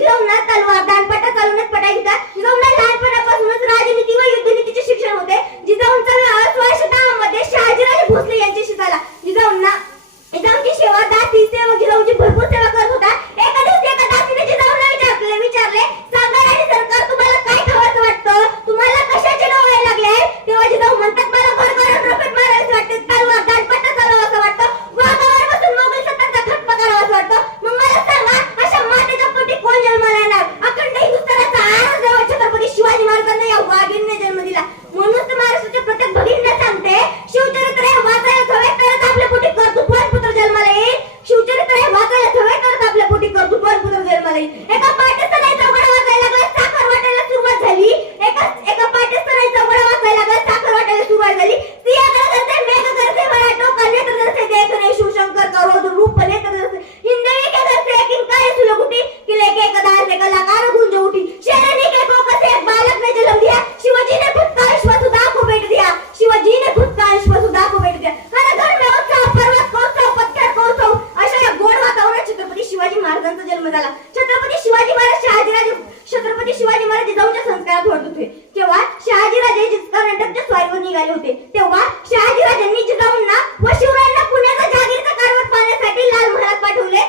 जिजाऊंना तलवार दानपट्टा चालवण्यात पटायचा. जिजाऊंना लहानपणापासूनच राजनीती व युद्धनीतीचे शिक्षण होते. जिजाऊंचा विवाह 1610 मध्ये शहाजीराजे भोसले यांच्याशी झाला. जिजाऊंची सेवा दासी सेवक जिजाऊंची भरपूर सेवा करत होता. एका दिवशी एका दासीने जिजाऊंना विचारले सांगा राणी सरकार, तुम्हाला काय खावंसं वाटतं? तुम्हाला कशाचे डोळे लागले? तेव्हा जिजाऊ म्हणतात, मला घरघरात रॉकेट मारायचं वाटते, तलवार दानपट्टा चालवावं असं वाटतं, वाघावर बसून मोगल सत्ताचा खटपा करावा असं वाटतं. मग मला सांगा, अशा मातेच्या पोटी कोण जन्माला येणार? अखंड हिंदुस्थानाचा आराध्य देव छत्रपती शिवाजी महाराजांना या वाघिणीने जन्म दिला. म्हणून तर महाराष्ट्राच्या प्रत्येक भगिनींना सांगते, शिवचरित्र हे वाचायला हवे तरच आपल्या पोटी कर्तृत्ववान पुत्र जन्माला येईल. शिवचरित्र हे वाचायला हवे तरच आपल्या पोटी कर्तृत्ववान पुत्र जन्माला येईल. एका पाठ्यस्थानाचा चौघडा वाचायला लागला, साखर वाटायला सुरुवात झाली. एका पाठ्यस्थानाचा चौघडा वाचायला लागला, साखर वाटायला सुरुवात झाली. सिंहगड करते, मेघगड करते, मराठो कन्या करते, देखणे शिवशंकर करोड रूप नेत्र करते, हिंदवी के करते किंकाय सुलगुटी, किले के कदार से कलाकार गुंज उठी, शेरनी के कोक से एक बालक ने जन्म दिया, शिवाजी ने भूतकाल विश्वसुधा को भेंट दिया, शिवाजी ने भूतकाल विश्वसुधा को भेंट दिया. हर घर में उत्सव, पर्वत कोत्सव, पत्थर कोत्सव, अशा या गोड वातावरणात छत्रपती शिवाजी महाराजांचा जन्म झाला. छत्रपती शिवाजी महाराज छत्रपती शिवाजी महाराज जिजाऊंच्या संस्कारात होत होते. तेव्हा शहाजीराजे कर्नाटकच्या स्वारीवर निघाले होते. तेव्हा शहाजीराजांनी जिजाऊंना व शिवरायांना पुण्याचा जहागीरचा कारभार पाहण्यासाठी लाल महालात पाठवले.